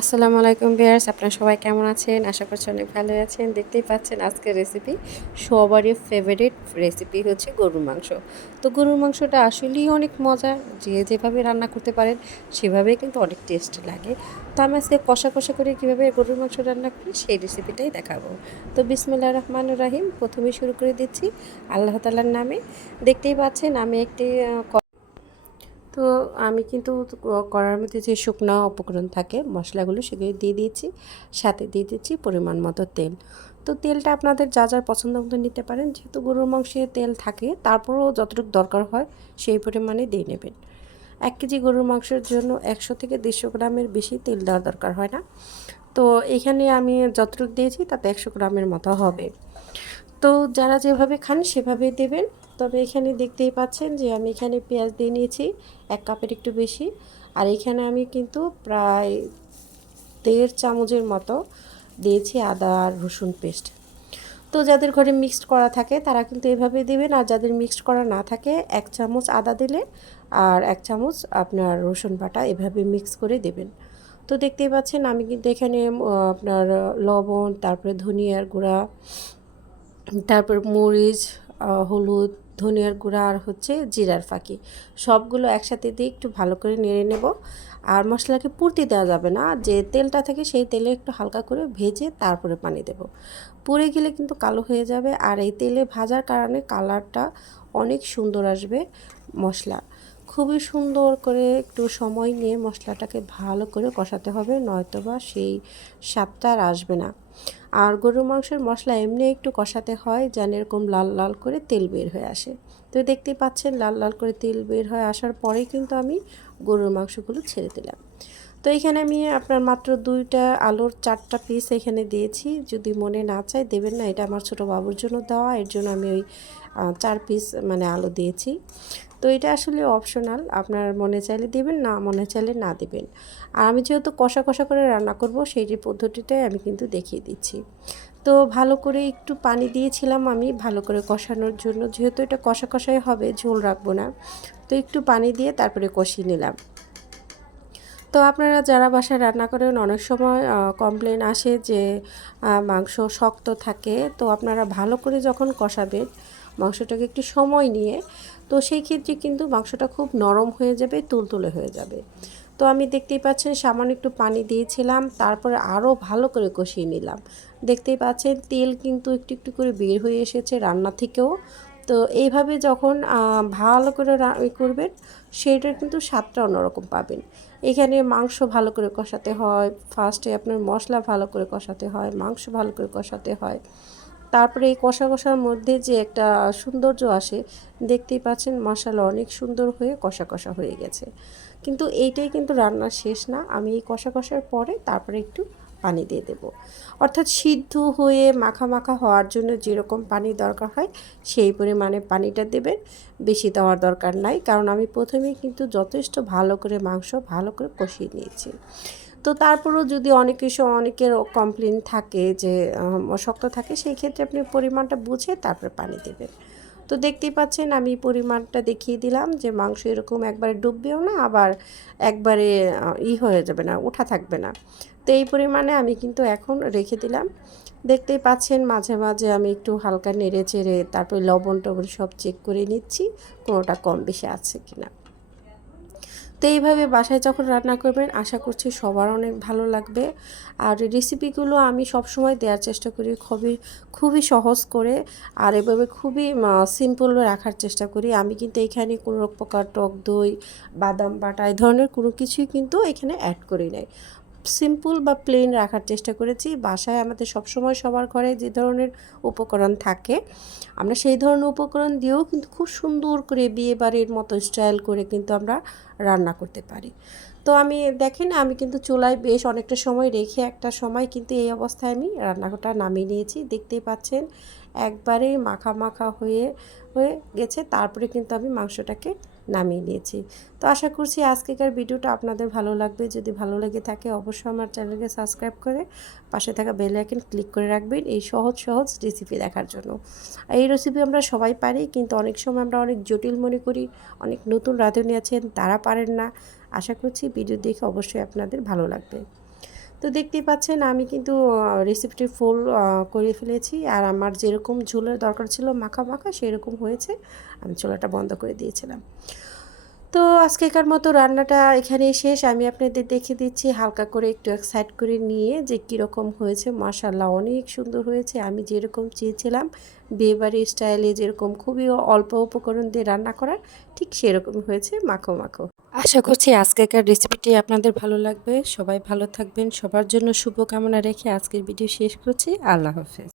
আসসালামু আলাইকুম বিয়ার্স আপনারা সবাই কেমন আছেন? আশা করছি অনেক ভালো আছেন। দেখতেই পাচ্ছেন আজকের রেসিপি সবারই ফেভারিট রেসিপি হচ্ছে গরুর মাংস। তো গরুর মাংসটা আসলেই অনেক মজা, যে যেভাবে রান্না করতে পারেন, সেভাবেই কিন্তু অনেক টেস্ট লাগে। তো আমি আজকে কষা কষা করে কীভাবে গরুর মাংস রান্না করি, সেই রেসিপিটাই দেখাবো। তো বিসমুল্লাহ রহমান রাহিম, প্রথমেই শুরু করে দিচ্ছি আল্লাহ তালার নামে। দেখতেই পাচ্ছেন আমি একটি তো আমি কিন্তু করার মধ্যে যে শুকনো উপকরণ থাকে, মশলাগুলো সেগুলো দিয়ে দিয়েছি। সাথে দিয়ে দিচ্ছি পরিমাণ মতো তেল। তো তেলটা আপনাদের যা যার পছন্দ মতো নিতে পারেন। যেহেতু গরুর মাংসে তেল থাকে, তারপরেও যতটুকু দরকার হয় সেই পরিমাণে দিয়ে নেবেন। এক কেজি গরুর মাংসের জন্য একশো থেকে দেড়শো গ্রামের বেশি তেল দেওয়ার দরকার হয় না। তো এখানে আমি যতটুকু দিয়েছি তাতে একশো গ্রামের মতো হবে। তো যারা যেভাবে খান সেভাবে দেবেন। তবে এখানে দেখতেই পাচ্ছেন যে আমি এখানে পেঁয়াজ দিয়ে নিয়েছি, এক কাপের একটু বেশি। আর এখানে আমি কিন্তু প্রায় দেড় চামচের মতো দিয়েছি আদা আর রসুন পেস্ট। তো যাদের ঘরে মিক্সড করা থাকে তারা কিন্তু এভাবে দেবেন, আর যাদের মিক্সড করা না থাকে এক চামচ আদা দিলে আর এক চামচ আপনার রসুন বাটা এভাবে মিক্স করে দেবেন। তো দেখতেই পাচ্ছেন আমি কিন্তু এখানে আপনার লবণ, তারপরে ধনিয়ার গুঁড়া তারপর মরিচ হলুদ, ধনিয়ার গুঁড়া আর হচ্ছে জিরার ফাঁকি। সবগুলো একসাথে দিয়ে একটু ভালো করে নেড়ে নেব। আর মশলাকে পুরতে দেওয়া যাবে না। যে তেলটা থাকে সেই তেলে একটু হালকা করে ভেজে তারপরে পানি দেব। পুড়ে গেলে কিন্তু কালো হয়ে যাবে। আর এই তেলে ভাজার কারণে কালারটা অনেক সুন্দর আসবে মশলা খুবই সুন্দর করে একটু সময় নিয়ে মশলাটাকে ভালো করে কষাতে হবে, নয়তোবা সেই স্বাদটা আর আসবে না। আর গরুর মাংসের মশলা এমনি একটু কষাতে হয় যেন এরকম লাল লাল করে তেল বের হয়ে আসে। তো দেখতেই পাচ্ছেন লাল লাল করে তেল বের হয়ে আসার পরেই কিন্তু আমি গরুর মাংসগুলো ছেড়ে দিলাম। তো এখানে আমি আপনার মাত্র দুইটা আলুর চারটা পিস এখানে দিয়েছি। যদি মনে না চায় দেবেন না, এটা আমার ছোটো বাবুর জন্য দেওয়া। এর জন্য আমি ওই চার পিস মানে আলু দিয়েছি। তো এটা আসলে অপশনাল আপনার মনে চাইলে দেবেন, না মনে চাইলে না দেবেন। আর আমি যেহেতু কষা কষা করে রান্না করব, সেই যে পদ্ধতিটাই আমি কিন্তু দেখিয়ে দিচ্ছি। তো ভালো করে একটু পানি দিয়েছিলাম আমি, ভালো করে কষানোর জন্য। যেহেতু এটা কষা কষাই হবে, ঝোল রাখব না। তো একটু পানি দিয়ে তারপরে কষিয়ে নিলাম। তো আপনারা যারা বাসায় রান্না করেন, অনেক সময় কমপ্লেন আসে যে মাংস শক্ত থাকে। তো আপনারা ভালো করে যখন কষাবেন, মাংসটাকে একটু সময় নিয়ে, তো সেই ক্ষেত্রে কিন্তু মাংসটা খুব নরম হয়ে যাবে, তুলতুলে হয়ে যাবে। তো আমি দেখতেই পাচ্ছেন, সামান্য একটু পানি দিয়েছিলাম, তারপরে আরও ভালো করে কষিয়ে নিলাম। দেখতেই পাচ্ছেন, তেল কিন্তু একটু একটু করে বের হয়ে এসেছে রান্না থেকেও। তো এইভাবে যখন ভালো করে করবেন, সেইটার কিন্তু স্বাদটা অন্যরকম পাবেন। এখানে মাংস ভালো করে কষাতে হয় ফার্স্টে আপনার মশলা ভালো করে কষাতে হয়, মাংস ভালো করে কষাতে হয়। তারপরে এই কষা কষার মধ্যে যে একটা সৌন্দর্য আসে, দেখতেই পাচ্ছেন মশালা অনেক সুন্দর হয়ে কষা কষা হয়ে গেছে। কিন্তু এইটাই কিন্তু রান্না শেষ না, আমি এই কষা কষার পরে তারপরে একটু পানি দিয়ে দেব। অর্থাৎ সিদ্ধ হয়ে মাখা মাখা হওয়ার জন্য যেরকম পানি দরকার হয়, সেই পরিমাণে পানিটা দেবেন। বেশি দেওয়ার দরকার নাই, কারণ আমি প্রথমেই কিন্তু যথেষ্ট ভালো করে মাংস ভালো করে কষিয়ে নিয়েছি। তো তারপরেও যদি অনেক কিছু অনেকের কমপ্লেন থাকে যে শক্ত থাকে, সেই ক্ষেত্রে আপনি পরিমাণটা বুঝে তারপরে পানি দেবেন। তো দেখতেই পাচ্ছেন, আমি পরিমাণটা দেখিয়ে দিলাম যে মাংস এরকম একবারে ডুববেও না, আবার একবারে ই হয়ে যাবে না ওঠা থাকবে না। তো এই পরিমাণে আমি কিন্তু এখন রেখে দিলাম। দেখতেই পাচ্ছেন মাঝে মাঝে আমি একটু হালকা নেড়ে চেড়ে তারপরে লবণ টবণ সব চেক করে নিচ্ছি, কোনোটা কম বেশি আছে কিনা। তো এইভাবে বাসায় যখন রান্না করবেন, আশা করছি সবার অনেক ভালো লাগবে। আর রেসিপিগুলো আমি সবসময় দেওয়ার চেষ্টা করি, খুবই খুবই সহজ করে আর এভাবে খুবই সিম্পল রাখার চেষ্টা করি। আমি কিন্তু এখানে কোনো প্রকার টক দই, বাদাম বাটা এই ধরনের কোনো কিছুই কিন্তু এখানে অ্যাড করি নাই। সিম্পল বা প্লেন রাখার চেষ্টা করেছি। বাসায় আমাদের সবসময় সবার ঘরে যে ধরনের উপকরণ থাকে, আমরা সেই ধরনের উপকরণ দিয়েও কিন্তু খুব সুন্দর করে বিয়ে বাড়ির মতো স্টাইল করে কিন্তু আমরা রান্না করতে পারি। তো আমি, দেখেন আমি কিন্তু চুলায় বেশ অনেকটা সময় রেখে একটা সময় কিন্তু এই অবস্থায় আমি রান্নাঘরটা নামিয়ে নিয়েছি। দেখতেই পাচ্ছেন, একবারে মাখা মাখা হয়ে হয়ে গেছে। তারপরে কিন্তু আমি মাংসটাকে নামিয়ে নিয়েছি। তো আশা করছি আজকেকার ভিডিওটা আপনাদের ভালো লাগবে। যদি ভালো লেগে থাকে অবশ্যই আমার চ্যানেলকে সাবস্ক্রাইব করে পাশে থাকা বেল আইকন ক্লিক করে রাখবেন এই সহজ সহজ রেসিপি দেখার জন্য। এই রেসিপি আমরা সবাই পারি কিন্তু অনেক সময় আমরা অনেক জটিল মনে করি, অনেক নতুন রাঁধুনি আছেন তারা পারেন না। আশা করছি ভিডিও দেখে অবশ্যই আপনাদের ভালো লাগবে। তো দেখতেই পাচ্ছেন আমি কিন্তু রেসিপিটি ফুল করে ফেলেছি। আর আমার যেরকম ঝোলের দরকার ছিল মাখা মাখা সেরকম হয়েছে। আমি ঝোলাটা বন্ধ করে দিয়েছিলাম। তো আজকেকার মতো রান্নাটা এখানে শেষ। আমি আপনাদের দেখে দিচ্ছি হালকা করে একটু এক সাইড করে নিয়ে যে কীরকম হয়েছে। মাসাল্লাহ অনেক সুন্দর হয়েছে। আমি যেরকম চেয়েছিলাম বিয়েবাড়ি স্টাইলে যেরকম খুবই অল্প উপকরণ দিয়ে রান্না করার, ঠিক সেরকম হয়েছে। মাখো মাখো। আশা করছি আজকেকার রেসিপিটি আপনাদের ভালো লাগবে। সবাই ভালো থাকবেন। সবার জন্য শুভকামনা রেখে আজকের ভিডিও শেষ করছি। আল্লাহ হাফেজ।